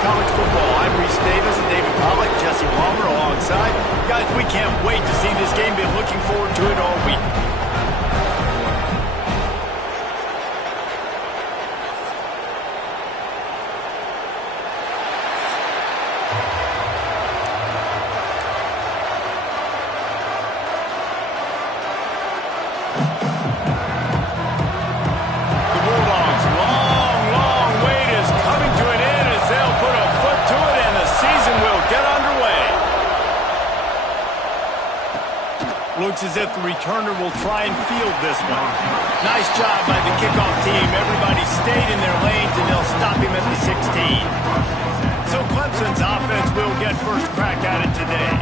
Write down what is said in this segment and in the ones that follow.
college football. I'm Reese Davis and David Pollack, Jesse Palmer alongside. Guys, we can't wait to see this game. Been looking forward to it all week. Looks as if the returner will try and field this one. Nice job by the kickoff team. Everybody stayed in their lanes, and they'll stop him at the 16. So Clemson's offense will get first crack at it today.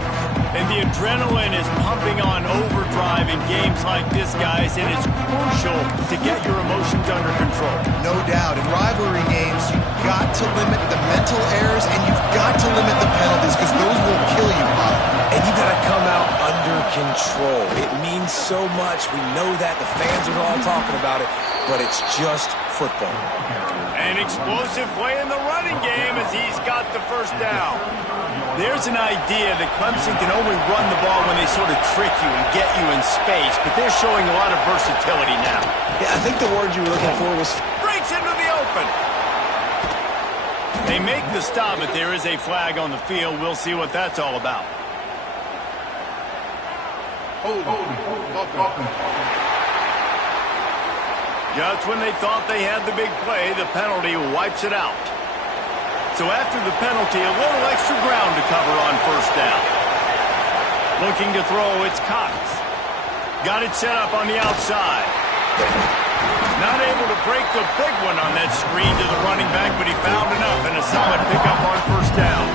And the adrenaline is pumping on overdrive in games like this, guys, and it's crucial to get your emotions under control. No doubt. In rivalry games, you've got to limit the mental errors, and you've got to limit the penalties, because those will kill you, Bob. And you got to come out under control. It means so much. We know that. The fans are all talking about it, but it's just football. An explosive play in the running game as he's got the first down. There's an idea that Clemson can only run the ball when they sort of trick you and get you in space, but they're showing a lot of versatility now. Yeah, I think the word you were looking for was... Breaks into the open. They make the stop, but there is a flag on the field. We'll see what that's all about. Just when they thought they had the big play, the penalty wipes it out. So after the penalty, a little extra ground to cover on first down. Looking to throw, it's Cox. Got it set up on the outside. Not able to break the big one on that screen to the running back, but he found enough and a solid pickup on first down.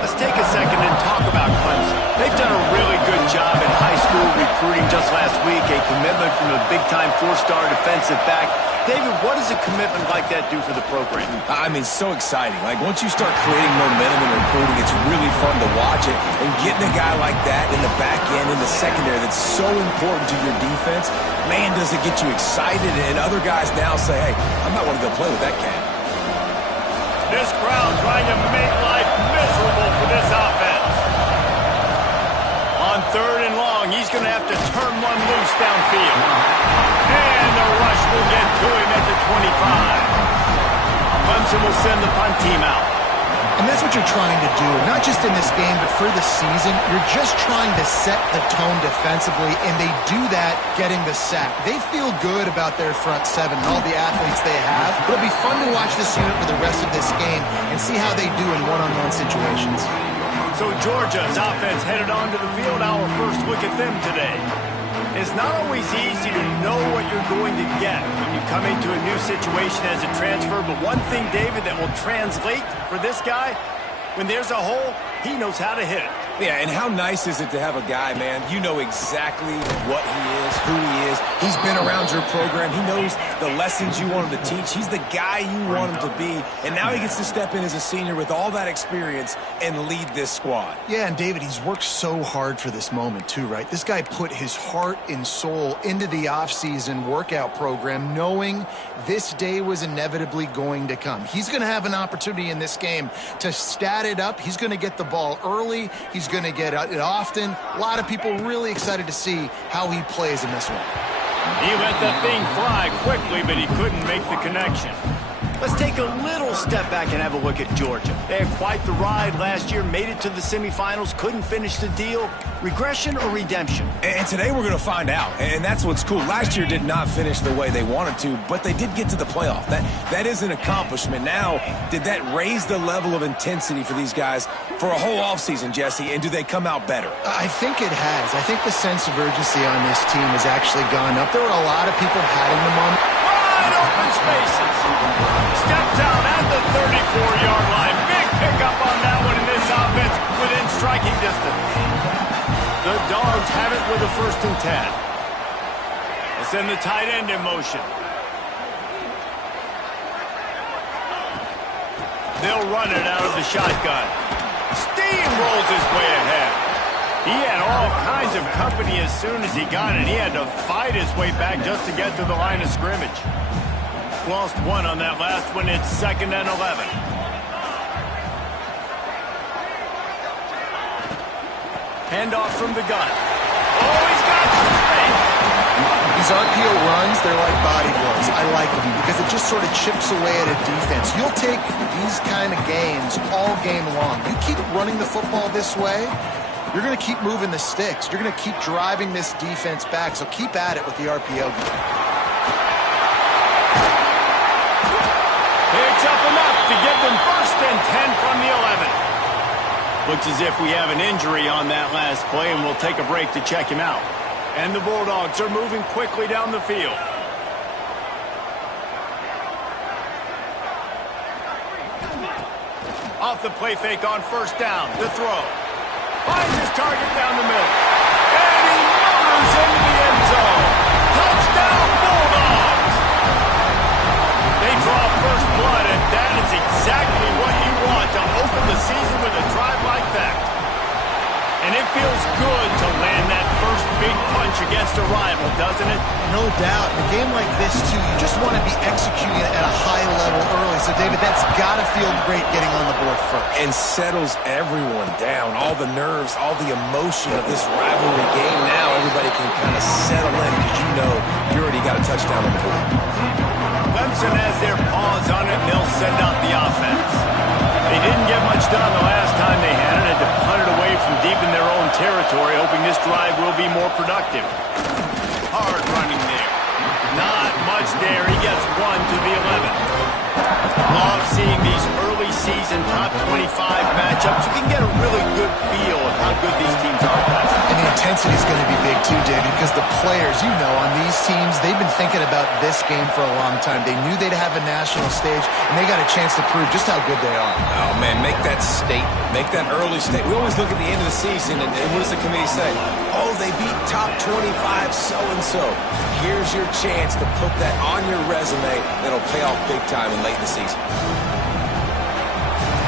Let's take a second and talk about Clemson. They've done a really good job in high school recruiting just last week, a commitment from a big-time four-star defensive back. David, what does a commitment like that do for the program? I mean, so exciting. Like, once you start creating momentum in recruiting, it's really fun to watch it. And getting a guy like that in the back end, in the secondary, that's so important to your defense, man, does it get you excited. And other guys now say, hey, I'm not going to go play with that cat. This crowd trying to make life miserable for this offense. On third and long, he's going to have to turn one loose downfield. And the rush will get to him at the 25. Clemson will send the punt team out. And that's what you're trying to do, not just in this game, but for the season. You're just trying to set the tone defensively, and they do that getting the sack. They feel good about their front seven and all the athletes they have. It'll be fun to watch this unit for the rest of this game and see how they do in one-on-one situations. So Georgia's offense headed onto the field. Our first look at them today. It's not always easy to know what you're going to get when you come into a new situation as a transfer, but one thing, David, that will translate for this guy, when there's a hole, he knows how to hit it. Yeah, and how nice is it to have a guy, man, you know exactly what he is, who he is. He's been around your program. He knows the lessons you want him to teach. He's the guy you want him to be. And now he gets to step in as a senior with all that experience and lead this squad. Yeah, and David, he's worked so hard for this moment too, right? This guy put his heart and soul into the offseason workout program, knowing this day was inevitably going to come. He's going to have an opportunity in this game to stat it up. He's going to get the ball early. He's going to get it often. A lot of people really excited to see how he plays in this one. He let that thing fly quickly, but he couldn't make the connection. Let's take a little step back and have a look at Georgia. They had quite the ride last year, made it to the semifinals, couldn't finish the deal. Regression or redemption? And today we're going to find out, and that's what's cool. Last year did not finish the way they wanted to, but they did get to the playoff. That is an accomplishment. Now, did that raise the level of intensity for these guys for a whole offseason, Jesse, and do they come out better? I think it has. I think the sense of urgency on this team has actually gone up. There were a lot of people patting them on. Wide open spaces. Steps out at the 34-yard line. Big pickup on that one in this offense within striking distance. The Dogs have it with a 1st and 10. They'll send the tight end in motion. They'll run it out of the shotgun. Steamrolls his way ahead. He had all kinds of company as soon as he got it. He had to fight his way back just to get to the line of scrimmage. Lost one on that last one. It's 2nd and 11. Handoff from the gun. Oh, he's got some space. These RPO runs, they're like body blows. I like them because it just sort of chips away at a defense. You'll take these kind of gains all game long. You keep running the football this way, you're going to keep moving the sticks. You're going to keep driving this defense back, so keep at it with the RPO game. Picks up enough to get them first and 10 from the 11. Looks as if we have an injury on that last play, and we'll take a break to check him out. And the Bulldogs are moving quickly down the field. Off the play fake on first down. The throw. Finds his target down the middle. And he murders into the end zone. Touchdown, Bulldogs! They draw first blood, and that is exactly what you want to open the season with a drive like that. And it feels good to land that first big punch against a rival, doesn't it? No doubt. In a game like this, too, you just want to be executing it at a high level early. So, David, that's got to feel great getting on the board first. And settles everyone down. All the nerves, all the emotion of this rivalry game. Now everybody can kind of settle in because you know you already got a touchdown on the board. Clemson has their paws on it, and they'll send out the offense. They didn't get much done the last time they had it. Had to punt it away from deep in their own territory, hoping this drive will be more productive. Hard running there. Not much there. He gets one to the 11. Love seeing these early season top 25 matchups. You can get a really good feel of how good these teams are. And the intensity is going to be big too, David, because the players, you know, on these teams, they've been thinking about this game for a long time. They knew they'd have a national stage, and they got a chance to prove just how good they are. Oh, man, make that statement. Make that early statement. We always look at the end of the season, and what does the committee say? Oh, they beat top 25 so-and-so. Here's your chance to put that on your resume that'll pay off big time in late in the season.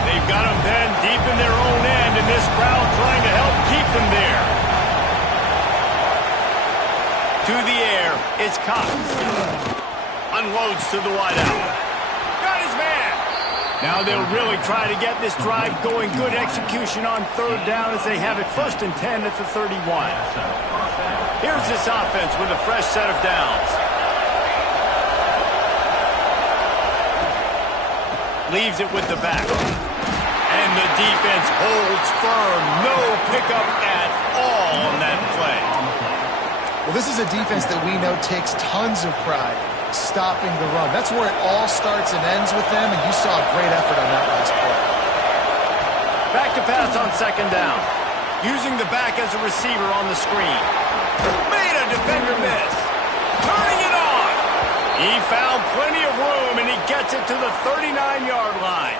They've got them then deep in their own end, and this crowd trying to help keep them there. To the air, it's Cox. Unloads to the wideout. Got his man. Now they'll really try to get this drive going. Good execution on third down as they have it first and 10 at the 31. Here's this offense with a fresh set of downs. Leaves it with the back. And the defense holds firm. No pickup at all on that play. Well, this is a defense that we know takes tons of pride stopping the run. That's where it all starts and ends with them, and you saw a great effort on that last play. Back to pass on second down. Using the back as a receiver on the screen. Made a defender miss. Turning it on. He found plenty of room, and he gets it to the 39-yard line.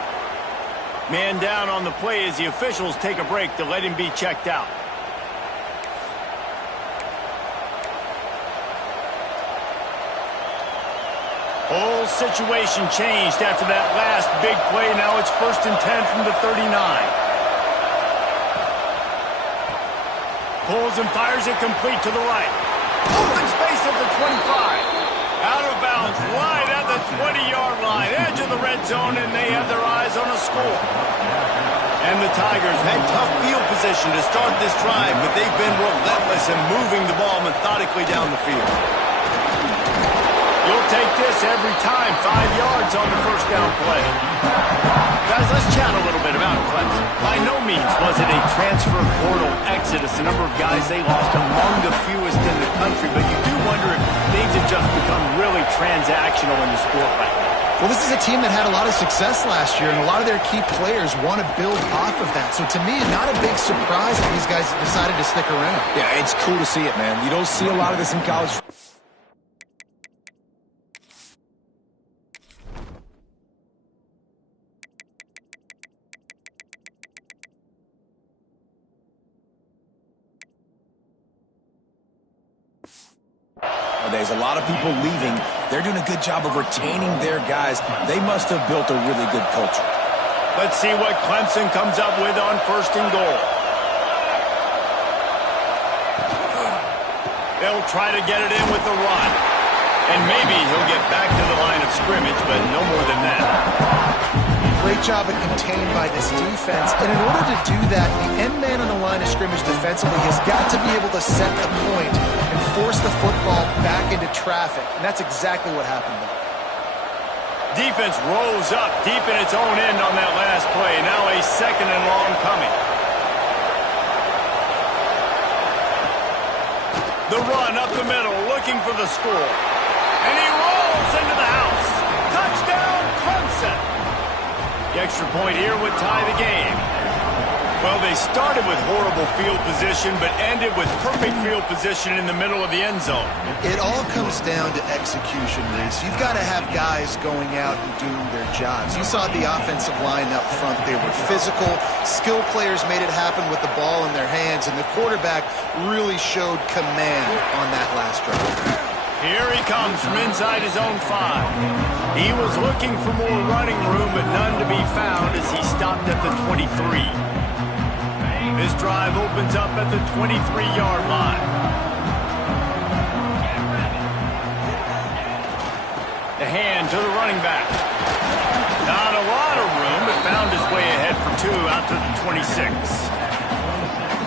Man down on the play as the officials take a break to let him be checked out. Whole situation changed after that last big play. Now it's first and 10 from the 39. Pulls and fires it complete to the right. Open space at the 25. Out of bounds, right at the 20-yard line. Edge of the red zone, and they have their eyes on a score. And the Tigers had tough field position to start this drive, but they've been relentless in moving the ball methodically down the field. You'll take this every time. 5 yards on the first down play. Guys, let's chat a little bit about Clemson. By no means was it a transfer portal exodus. The number of guys they lost among the fewest in the country, but you do wonder if things have just become really transactional in the sport right now. Well, this is a team that had a lot of success last year, and a lot of their key players want to build off of that. So to me, not a big surprise that these guys decided to stick around. Yeah, it's cool to see it, man. You don't see a lot of this in college. There's a lot of people leaving. They're doing a good job of retaining their guys. They must have built a really good culture. Let's see what Clemson comes up with on first and goal. They'll try to get it in with the run. And maybe he'll get back to the line of scrimmage, but no more than that. Great Great job of contained by this defense. And in order to do that, the end man on the line of scrimmage defensively has got to be able to set the point and force the football back into traffic. And that's exactly what happened there. Defense rose up deep in its own end on that last play. Now a 2nd and long coming. The run up the middle, looking for the score. And he rolls into the house. Touchdown, Clemson. The extra point here would tie the game. Well, they started with horrible field position, but ended with perfect field position in the middle of the end zone. It all comes down to execution, Reese. You've got to have guys going out and doing their jobs. You saw the offensive line up front. They were physical. Skill players made it happen with the ball in their hands, and the quarterback really showed command on that last drive. Here he comes from inside his own 5. He was looking for more running room, but none to be found as he stopped at the 23. This drive opens up at the 23-yard line. The hand to the running back. Not a lot of room, but found his way ahead for 2 out to the 26.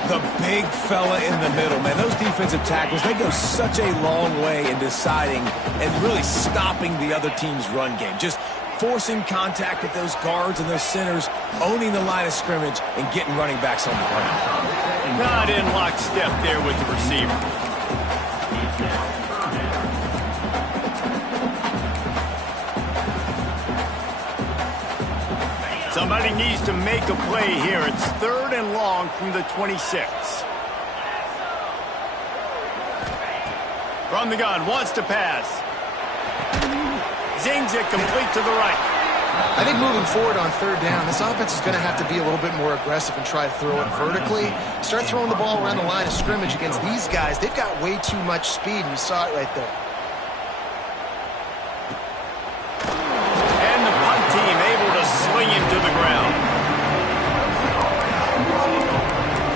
The big fella in the middle, man. Those defensive tackles, they go such a long way in deciding and really stopping the other team's run game. Just forcing contact with those guards and those centers, owning the line of scrimmage, and getting running backs on the ground. Not in lockstep there with the receiver. Somebody needs to make a play here. It's 3rd and long from the 26. From the gun, wants to pass. Zings it complete to the right. I think moving forward on 3rd down, this offense is going to have to be a little bit more aggressive and try to throw it vertically. Start throwing the ball around the line of scrimmage against these guys. They've got way too much speed, and you saw it right there. And the punt team able to sling him to the ground.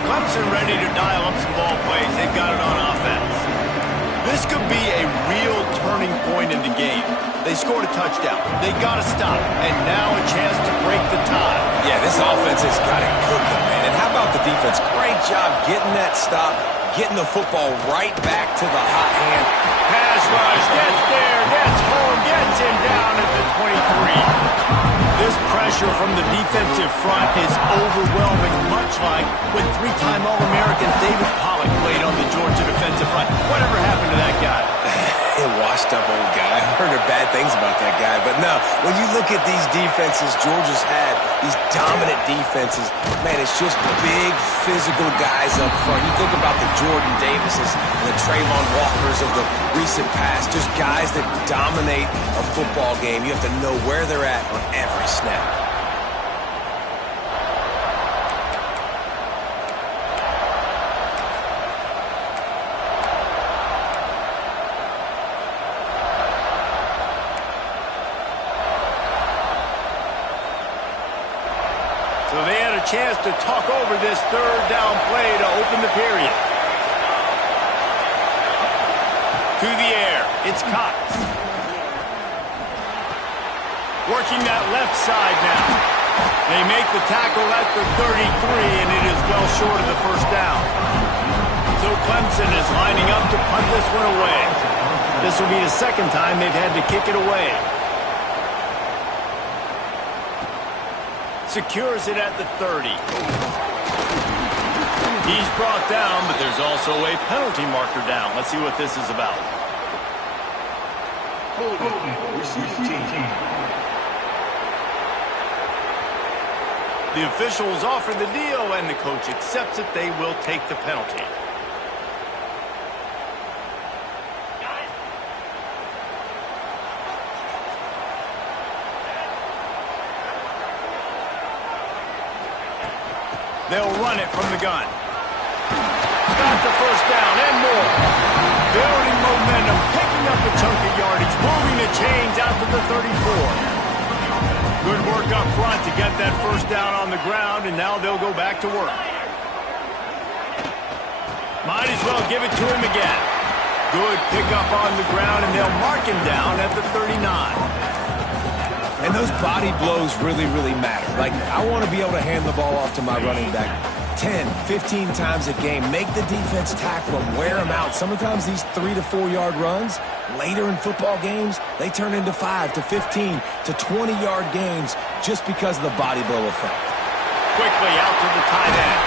Clemson ready to dial up some ball plays. They've got it on offense. This could be a real turning point in the game. They scored a touchdown. They got to stop. And now a chance to break the tie. Yeah, this offense has got it cooking, man. And how about the defense? Great job getting that stop, getting the football right back to the hot hand. Pass rush, gets there, gets home, gets him down at the 23. This pressure from the defensive front is overwhelming, much like when 3-time All-American David Pollock played on the Georgia defensive front. Whatever happened to that guy? A washed-up old guy. I heard bad things about that guy. But no, when you look at these defenses Georgia's had, these dominant defenses, man, it's just big, physical guys up front. You think about the Jordan Davises and the Trayvon Walkers of the recent past, just guys that dominate a football game. You have to know where they're at on every snap. So they had a chance to talk over this 3rd down play to open the period. To the air, it's Cox. Working that left side now. They make the tackle at the 33, and it is well short of the 1st down. So Clemson is lining up to punt this one away. This will be the 2nd time they've had to kick it away. Secures it at the 30. He's brought down, but there's also a penalty marker down. Let's see what this is about. The officials offer the deal, and the coach accepts it. They will take the penalty. They'll run it from the gun. Got the 1st down and more. Building momentum, picking up a chunk of yardage, moving the chains out to the 34. Good work up front to get that 1st down on the ground, and now they'll go back to work. Might as well give it to him again. Good pickup on the ground, and they'll mark him down at the 39. And those body blows really, really matter. Like, I want to be able to hand the ball off to my running back 10, 15 times a game. Make the defense tackle them, wear them out. Sometimes these 3 to 4 yard runs, later in football games, they turn into 5 to 15 to 20 yard gains just because of the body blow effect. Quickly out to the tight end.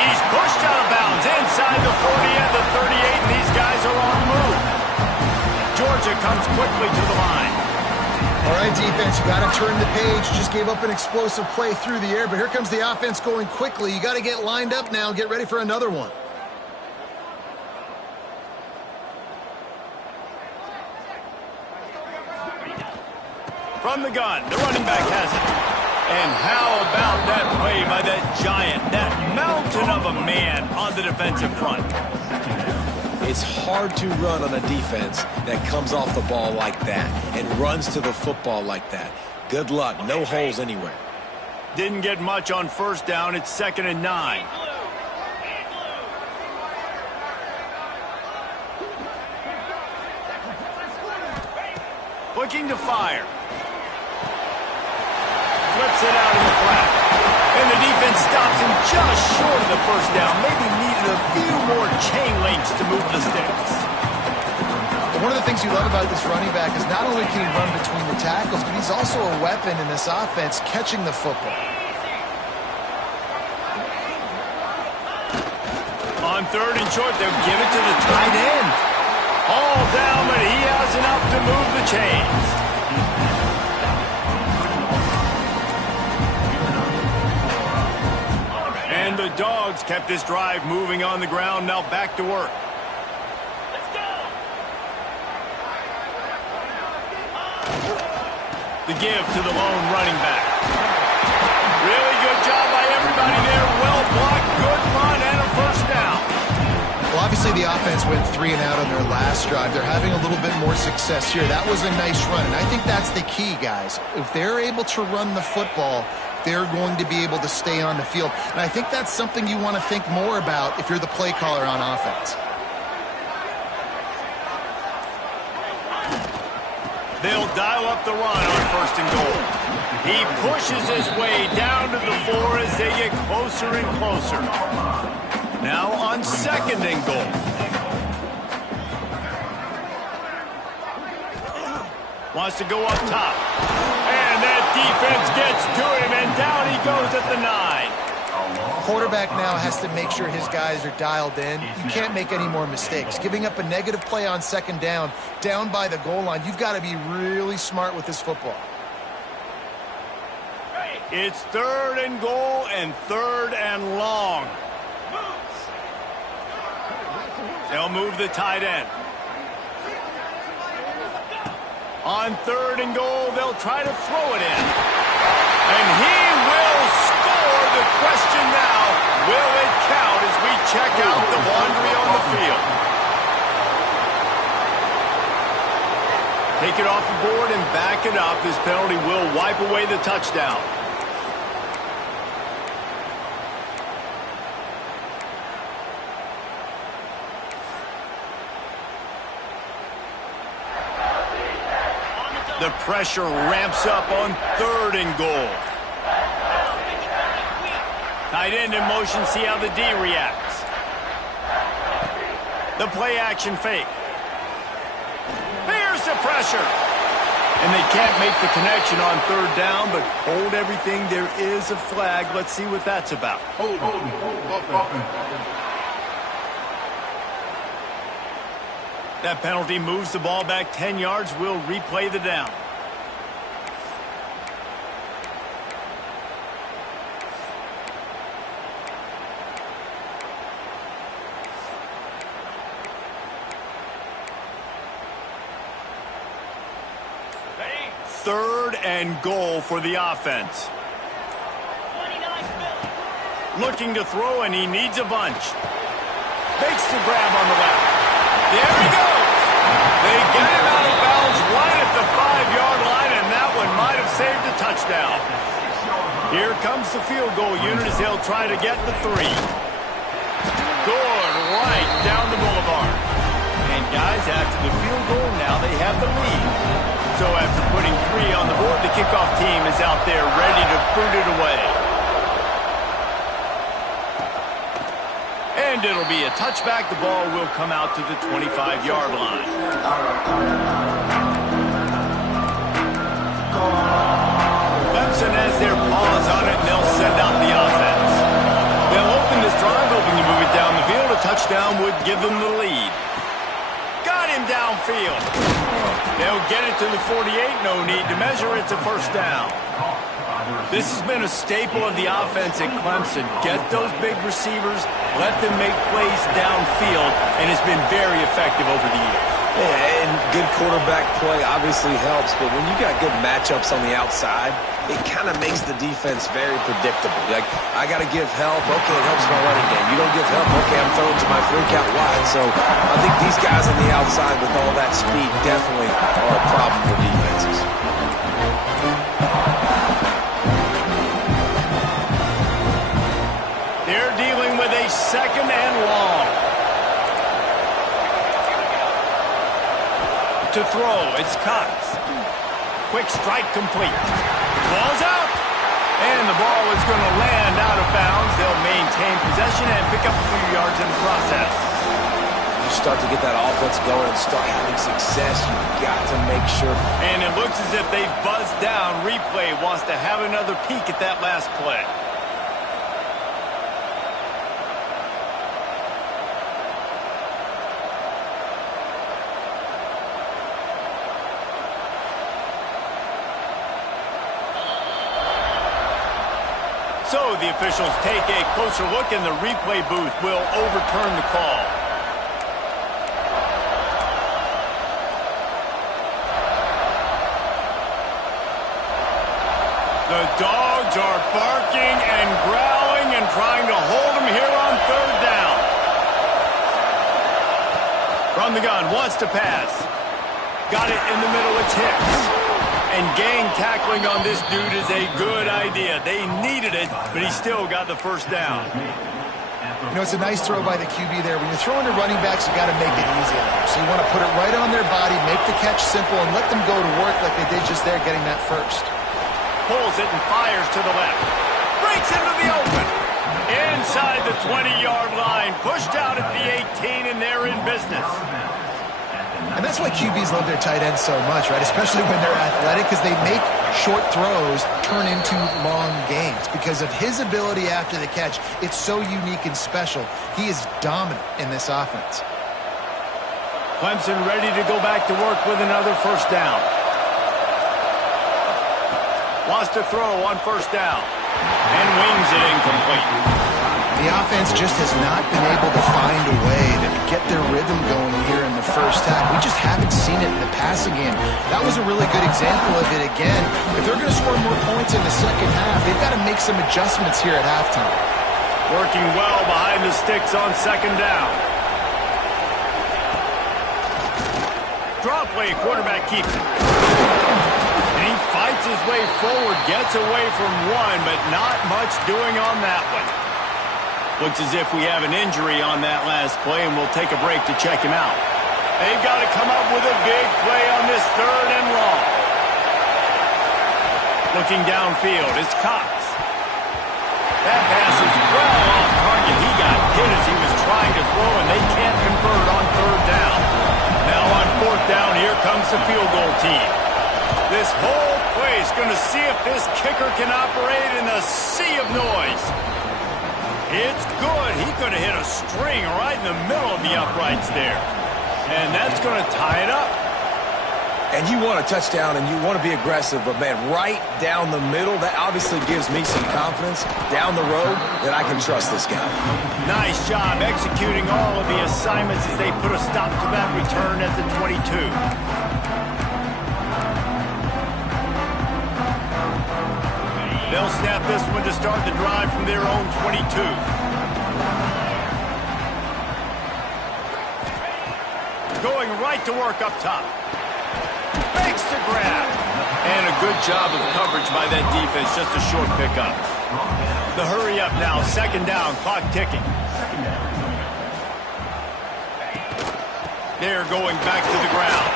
He's pushed out of bounds inside the 40 and the 38, and these guys are on the move. Georgia comes quickly to the line. All right, defense, you got to turn the page. Just gave up an explosive play through the air, but here comes the offense going quickly. You got to get lined up now, get ready for another one. From the gun, the running back has it. And how about that play by that giant, that mountain of a man on the defensive front? It's hard to run on a defense that comes off the ball like that and runs to the football like that. Good luck. No holes anywhere. Didn't get much on first down. It's 2nd and 9. Looking to fire. Flips it out in the flat. And the defense stops him just short of the first down. Maybe needed a few more chain links to move the sticks. One of the things you love about this running back is not only can he run between the tackles, but he's also a weapon in this offense catching the football. On 3rd and short, they'll give it to the tight end. All down, but he has enough to move the chains. And the Dogs kept this drive moving on the ground. Now back to work. Let's go. The give to the lone running back. Really good job by everybody there. Well blocked, good run, and a first down. Well, obviously the offense went 3 and out on their last drive. They're having a little bit more success here. That was a nice run, and I think that's the key, guys. If they're able to run the football, they're going to be able to stay on the field. And I think that's something you want to think more about if you're the play caller on offense. They'll dial up the run on 1st and goal. He pushes his way down to the 4 as they get closer and closer. Now on 2nd and goal. Wants to go up top. And that defense gets to him, and down he goes at the 9. Quarterback now has to make sure his guys are dialed in. You can't make any more mistakes. Giving up a negative play on 2nd down by the goal line, you've got to be really smart with this football. It's 3rd and goal and 3rd and long. They'll move the tight end. On 3rd and goal, they'll try to throw it in. And he will score. The question now, will it count as we check out the laundry on the field? Take it off the board and back it up. This penalty will wipe away the touchdown. The pressure ramps up on 3rd and goal. Tight end in motion, see how the D reacts. The play action fake. Here's the pressure. And they can't make the connection on 3rd down, but hold everything. There is a flag. Let's see what that's about. That penalty moves the ball back 10 yards. We'll replay the down. Third and goal for the offense. Looking to throw, and he needs a bunch. Makes the grab on the left. There he goes. They get him out of bounds right at the 5-yard line, and that one might have saved a touchdown. Here comes the field goal unit as they'll try to get the 3. Good, right down the boulevard. And guys, after the field goal, now they have the lead. So after putting 3 on the board, the kickoff team is out there ready to boot it away. And it'll be a touchback. The ball will come out to the 25-yard line. Clemson has their paws on it, and they'll send out the offense. They'll open this drive, hoping to move it down the field. A touchdown would give them the lead. Got him downfield. They'll get it to the 48. No need to measure. It's a first down. This has been a staple of the offense at Clemson. Get those big receivers, let them make plays downfield, and it's been very effective over the years. Yeah, and good quarterback play obviously helps, but when you got good matchups on the outside, it kind of makes the defense very predictable. Like, I got to give help. Okay, it helps my running game. You don't give help. Okay, I'm throwing to my freak out wide. So I think these guys on the outside with all that speed definitely are a problem for defenses. They're dealing with a second and long. To throw, it's Cox. Quick strike complete. Ball's out. And the ball is going to land out of bounds. They'll maintain possession and pick up a few yards in the process. You start to get that offense going and start having success, you've got to make sure. And it looks as if they've buzzed down. Replay wants to have another peek at that last play. So the officials take a closer look, and the replay booth will overturn the call. The dogs are barking and growling and trying to hold him here on third down. From the gun, wants to pass. Got it in the middle, it's Hicks. And gang tackling on this dude is a good idea. They needed it, but he still got the first down. You know, it's a nice throw by the QB there. When you're throwing to running backs, you got to make it easy on them. So you want to put it right on their body, make the catch simple, and let them go to work like they did just there, getting that first. Pulls it and fires to the left. Breaks into the open. Inside the 20-yard line. Pushed out at the 18, and they're in business. And that's why QBs love their tight ends so much, right? Especially when they're athletic, because they make short throws turn into long gains. Because of his ability after the catch, it's so unique and special. He is dominant in this offense. Clemson ready to go back to work with another first down. Wants to throw on first down. And wings it incomplete. The offense just has not been able to find a way to get their rhythm going here in the first half. We just haven't seen it in the passing game. That was a really good example of it again. If they're going to score more points in the second half, they've got to make some adjustments here at halftime. Working well behind the sticks on second down. Draw play, quarterback keeps it. And he fights his way forward, gets away from one, but not much doing on that one. Looks as if we have an injury on that last play, and we'll take a break to check him out. They've got to come up with a big play on this third and long. Looking downfield, it's Cox. That pass is well off target. He got hit as he was trying to throw, and they can't convert on third down. Now on fourth down, here comes the field goal team. This whole place going to see if this kicker can operate in a sea of noise. It's good. He could have hit a string right in the middle of the uprights there. And that's going to tie it up. And you want a touchdown and you want to be aggressive, but, man, right down the middle, that obviously gives me some confidence down the road that I can trust this guy. Nice job executing all of the assignments as they put a stop to that return at the 22. They'll snap this one to start the drive from their own 22. Going right to work up top. Makes the grab. And a good job of coverage by that defense. Just a short pickup. The hurry up now. Second down. Clock ticking. They're going back to the ground.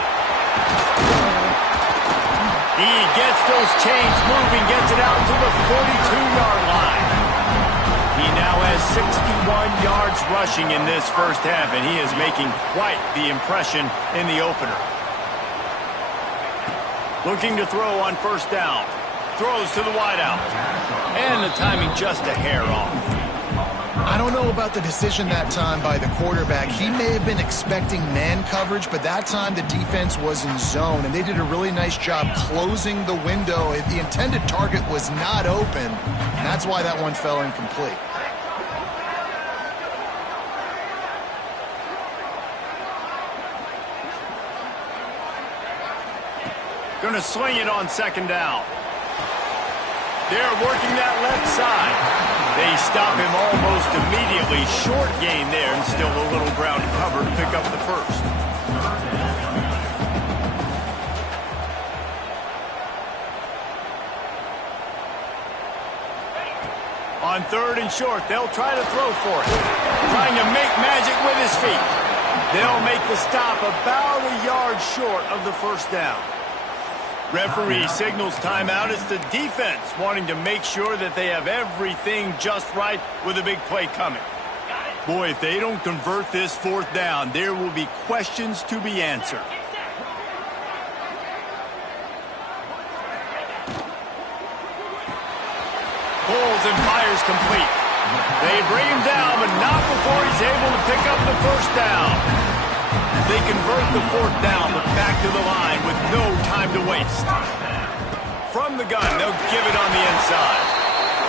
He gets those chains moving, gets it out to the 42-yard line. He now has 61 yards rushing in this first half, and he is making quite the impression in the opener. Looking to throw on first down. Throws to the wideout. And the timing just a hair off. I don't know about the decision that time by the quarterback. He may have been expecting man coverage, but that time the defense was in zone, and they did a really nice job closing the window. The intended target was not open, and that's why that one fell incomplete. Going to swing it on second down. They're working that left side. They stop him almost immediately. Short gain there, and still a little ground to cover to pick up the first. On third and short, they'll try to throw for it. Trying to make magic with his feet. They'll make the stop about a yard short of the first down. Referee signals timeout. It's the defense wanting to make sure that they have everything just right with a big play coming. Boy, if they don't convert this fourth down, there will be questions to be answered. Pulls and fires complete. They bring him down, but not before he's able to pick up the first down. They convert the fourth down, but back to the line with no time to waste. From the gun, they'll give it on the inside.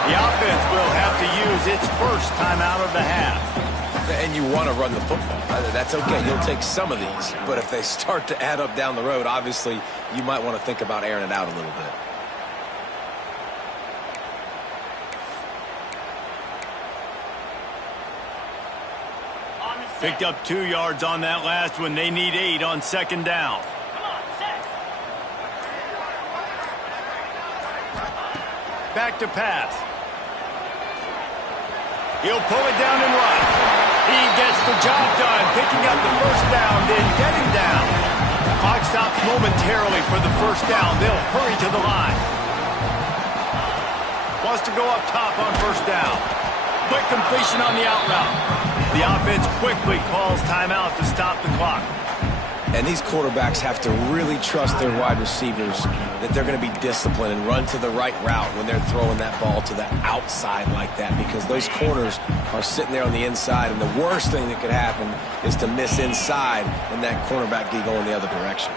The offense will have to use its first timeout of the half. And you want to run the football. That's okay. You'll take some of these. But if they start to add up down the road, obviously, you might want to think about airing it out a little bit. Picked up 2 yards on that last one. They need 8 on second down. Back to pass. He'll pull it down and run. He gets the job done, picking up the first down, then getting down. Clock stops momentarily for the first down. They'll hurry to the line. Wants to go up top on first down. Quick completion on the out route. The offense quickly calls timeout to stop the clock. And these quarterbacks have to really trust their wide receivers that they're going to be disciplined and run to the right route when they're throwing that ball to the outside like that, because those corners are sitting there on the inside, and the worst thing that could happen is to miss inside and that cornerback be going the other direction.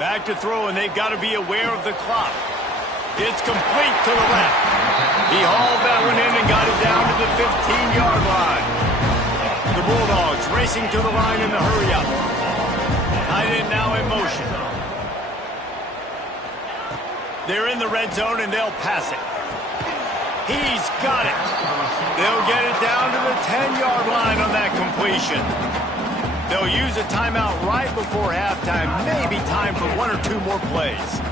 Back to throw, and they've got to be aware of the clock. It's complete to the left. He hauled that one in and got it down to the 15-yard line. The Bulldogs racing to the line in the hurry-up. Tight end now in motion. They're in the red zone, and they'll pass it. He's got it. They'll get it down to the 10-yard line on that completion. They'll use a timeout right before halftime. Maybe time for 1 or 2 more plays.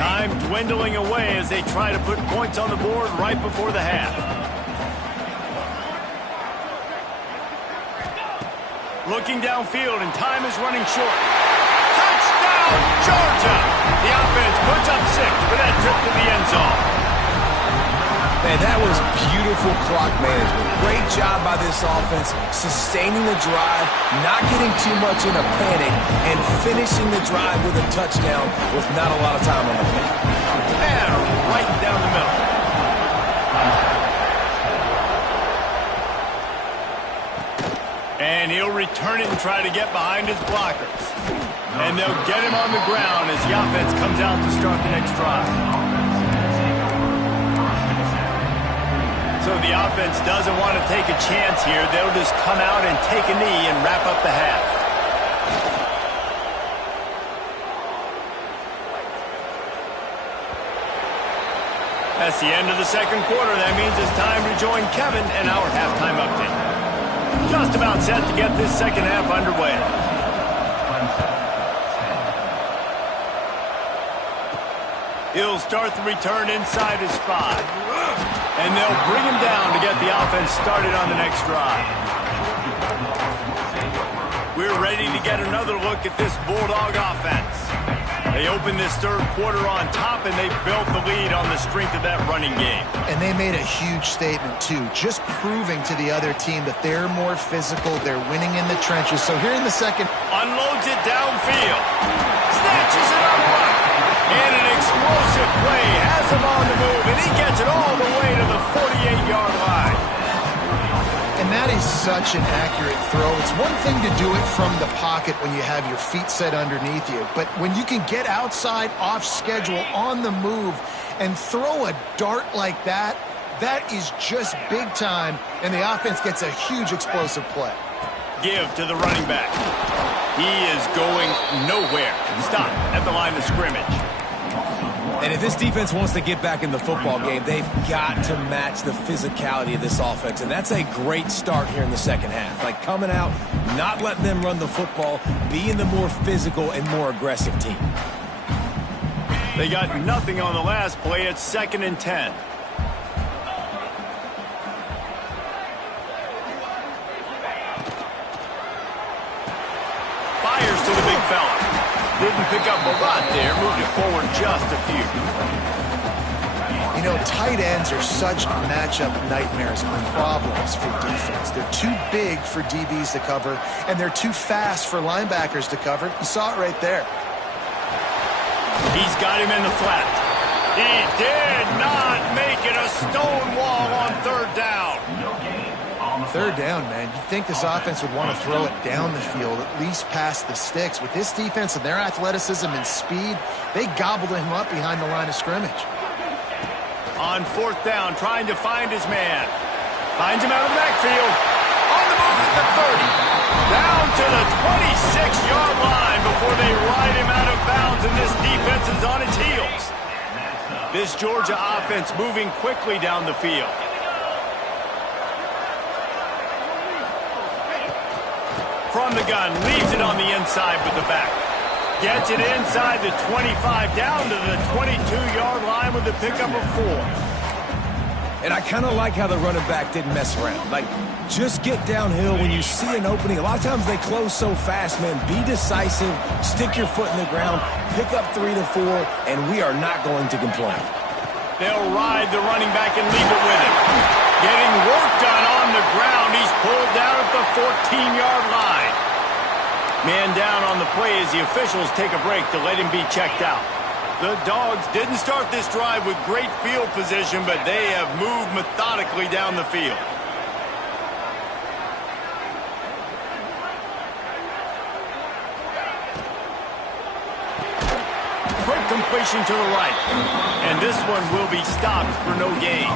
Time dwindling away as they try to put points on the board right before the half. Looking downfield, and time is running short. Touchdown, Georgia! The offense puts up 6 for that trip to the end zone. Man, that was beautiful clock management. Great job by this offense, sustaining the drive, not getting too much in a panic, and finishing the drive with a touchdown with not a lot of time on the clock. And right down the middle. And he'll return it and try to get behind his blockers. And they'll get him on the ground as the offense comes out to start the next drive. So the offense doesn't want to take a chance here. They'll just come out and take a knee and wrap up the half. That's the end of the second quarter. That means it's time to join Kevin and our halftime update. Just about set to get this second half underway. He'll start the return inside his 5. And they'll bring him down to get the offense started on the next drive. We're ready to get another look at this Bulldog offense. They opened this third quarter on top, and they built the lead on the strength of that running game. And they made a huge statement, too, just proving to the other team that they're more physical, they're winning in the trenches. So here in the second. Unloads it downfield. Snatches it upright. And an explosive play has him on the move, and he gets it all the way to the 48-yard line. And that is such an accurate throw. It's one thing to do it from the pocket when you have your feet set underneath you, but when you can get outside, off schedule, on the move, and throw a dart like that, that is just big time, and the offense gets a huge explosive play. Give to the running back. He is going nowhere. Stop at the line of scrimmage. And if this defense wants to get back in the football game, they've got to match the physicality of this offense. And that's a great start here in the second half. Like coming out, not letting them run the football, being the more physical and more aggressive team. They got nothing on the last play. It's 2nd and 10. Fires to the big fella. Didn't pick up a lot there, moved it forward just a few. You know, tight ends are such matchup nightmares and problems for defense. They're too big for DBs to cover, and they're too fast for linebackers to cover. You saw it right there. He's got him in the flat. He did not make it a stone wall on 3rd down. 3rd down, man. You'd think this offense would want to throw it down the field, at least past the sticks. With this defense and their athleticism and speed, they gobbled him up behind the line of scrimmage. On 4th down, trying to find his man. Finds him out of the backfield. On the move at the 30. Down to the 26-yard line before they ride him out of bounds, and this defense is on its heels. This Georgia offense moving quickly down the field. From the gun, leaves it on the inside with the back. Gets it inside the 25, down to the 22-yard line with the pickup of 4. And I kind of like how the running back didn't mess around. Like, just get downhill when you see an opening. A lot of times they close so fast, man. Be decisive, stick your foot in the ground, pick up 3 to 4, and we are not going to complain. They'll ride the running back and leave it with him. Getting work done on the ground. He's pulled down at the 14-yard line. Man down on the play as the officials take a break to let him be checked out. The Dogs didn't start this drive with great field position, but they have moved methodically down the field. Quick completion to the right. And this one will be stopped for no gain.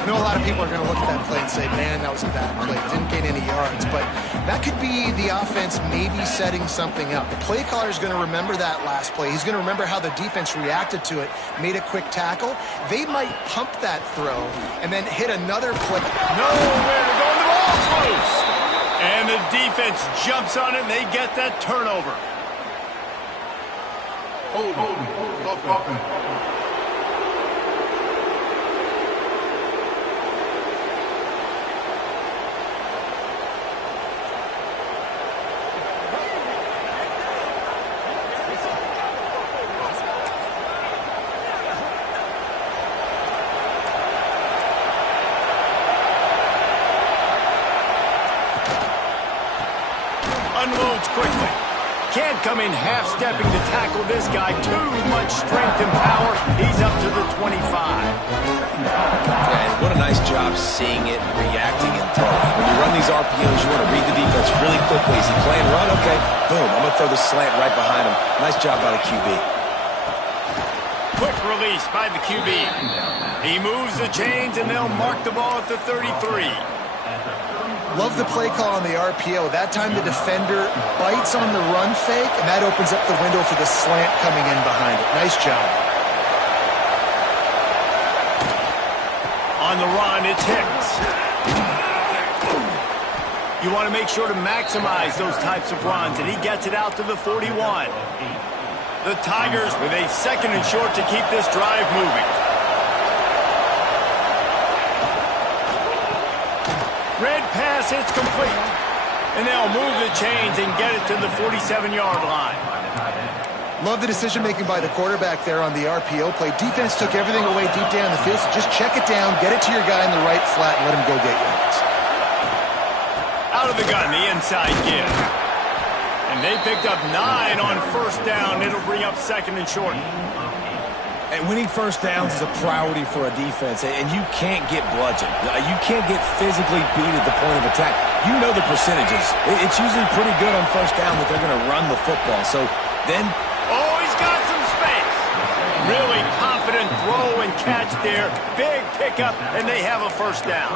I know a lot of people are going to look at that play and say, man, that was a bad play. Didn't gain any yards. But that could be the offense maybe setting something up. The play caller is going to remember that last play. He's going to remember how the defense reacted to it, made a quick tackle. They might pump that throw and then hit another play. Nowhere to go. The ball's loose. And the defense jumps on it, and they get that turnover. Unloads quickly. Can't come in half-stepping to tackle this guy. Too much strength and power. He's up to the 25. And what a nice job seeing it, reacting, and throwing. When you run these RPOs, you want to read the defense really quickly. Is he playing run? Okay, boom. I'm going to throw the slant right behind him. Nice job by the QB. Quick release by the QB. He moves the chains, and they'll mark the ball at the 33. Love the play call on the RPO. That time the defender bites on the run fake, and that opens up the window for the slant coming in behind it. Nice job. On the run, it's Hicks. You want to make sure to maximize those types of runs, and he gets it out to the 41. The Tigers with a 2nd and short to keep this drive moving. Red pass, it's complete. And they'll move the chains and get it to the 47-yard line. Love the decision-making by the quarterback there on the RPO play. Defense took everything away deep down the field, so just check it down, get it to your guy in the right flat, and let him go get yards. Out of the gun, the inside give. And they picked up 9 on first down. It'll bring up second and short. And winning first downs is a priority for a defense, and you can't get bludgeoned. You can't get physically beat at the point of attack. You know the percentages. It's usually pretty good on first down that they're going to run the football. So then... Oh, he's got some space. Really confident throw and catch there. Big pickup, and they have a first down.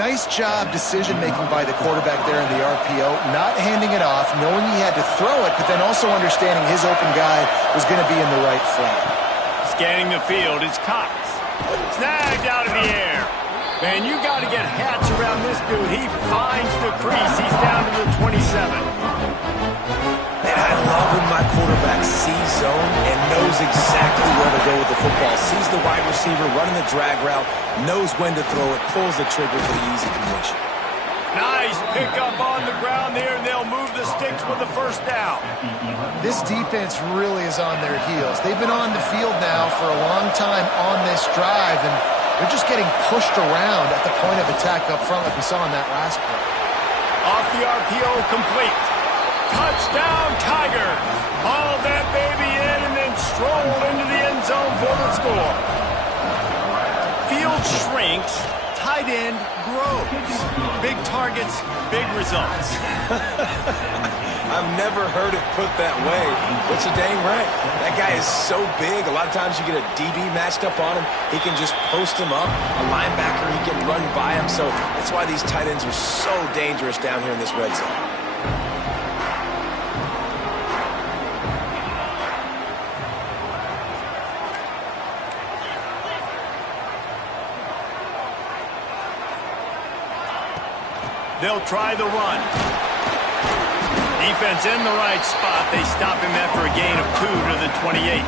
Nice job decision-making by the quarterback there in the RPO, not handing it off, knowing he had to throw it, but then also understanding his open guy was going to be in the right flat. Scanning the field, it's Cox. Snagged out of the air. Man, you got to get hats around this dude. He finds the crease. He's down to the 27. And I love when my quarterback sees zone and knows exactly where to go with the football. Sees the wide receiver running the drag route, knows when to throw it, pulls the trigger for the easy completion. Nice pickup on the ground there, and they'll move the sticks with the first down. This defense really is on their heels. They've been on the field now for a long time on this drive, and they're just getting pushed around at the point of attack up front like we saw in that last play. Off the RPO, complete. Touchdown, Tigers. Haul that baby in and then stroll into the end zone for the score. Field shrinks, tight end grows. Big targets, big results. I've never heard it put that way, but you're dang right. That guy is so big. A lot of times you get a DB matched up on him. He can just post him up. A linebacker, he can run by him. So that's why these tight ends are so dangerous down here in this red zone. They'll try the run. Defense in the right spot. They stop him after a gain of 2 to the 28.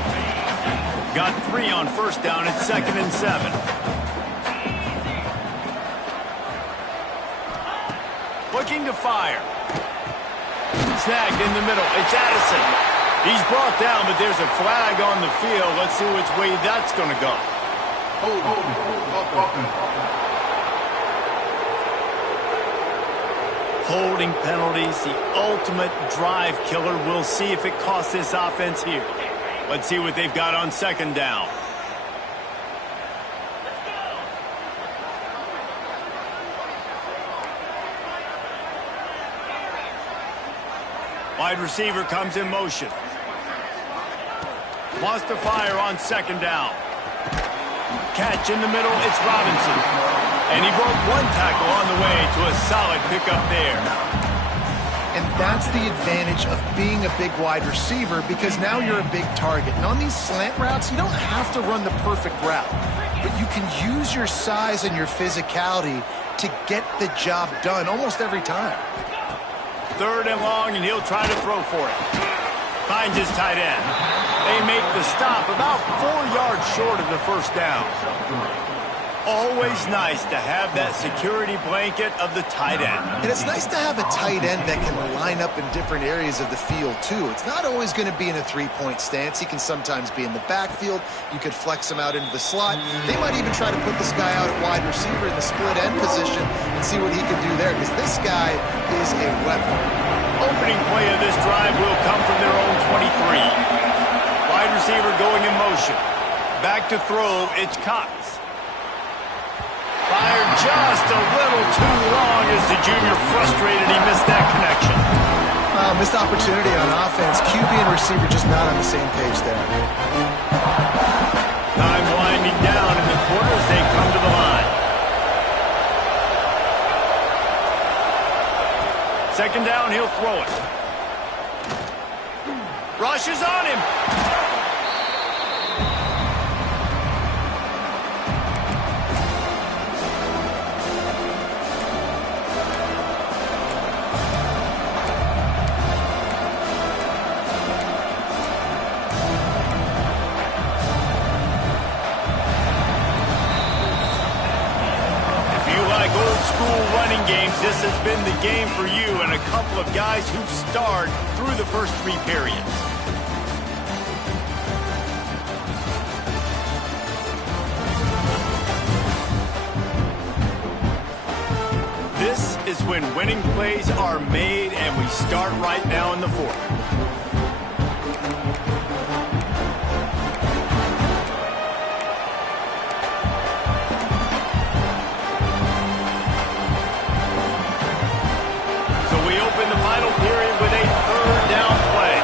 Got 3 on first down. It's 2nd and 7. Looking to fire. Snagged in the middle. It's Addison. He's brought down, but there's a flag on the field. Let's see which way that's going to go. Holding penalties, the ultimate drive killer. We'll see if it costs this offense here. Let's see what they've got on second down. Wide receiver comes in motion. Wants to fire on second down. Catch in the middle, it's Robinson. And he broke 1 tackle on the way to a solid pickup there. And that's the advantage of being a big wide receiver, because now you're a big target. And on these slant routes, you don't have to run the perfect route, but you can use your size and your physicality to get the job done almost every time. 3rd and long, and he'll try to throw for it. Finds his tight end. They make the stop about 4 yards short of the first down. Always nice to have that security blanket of the tight end. And it's nice to have a tight end that can line up in different areas of the field, too. It's not always going to be in a three-point stance. He can sometimes be in the backfield. You could flex him out into the slot. They might even try to put this guy out at wide receiver in the split end position and see what he can do there, because this guy is a weapon. Opening play of this drive will come from their own 23. Wide receiver going in motion. Back to throw, it's Cox. Fired just a little too long as the junior frustrated. He missed that connection. Missed opportunity on offense. QB and receiver just not on the same page there. Time winding down in the quarter as they come to the line. Second down, he'll throw it. Rushes on him. Games. This has been the game for you and a couple of guys who've starred through the first 3 periods. This is when winning plays are made, and we start right now in the 4th. In the final period with a 3rd down play.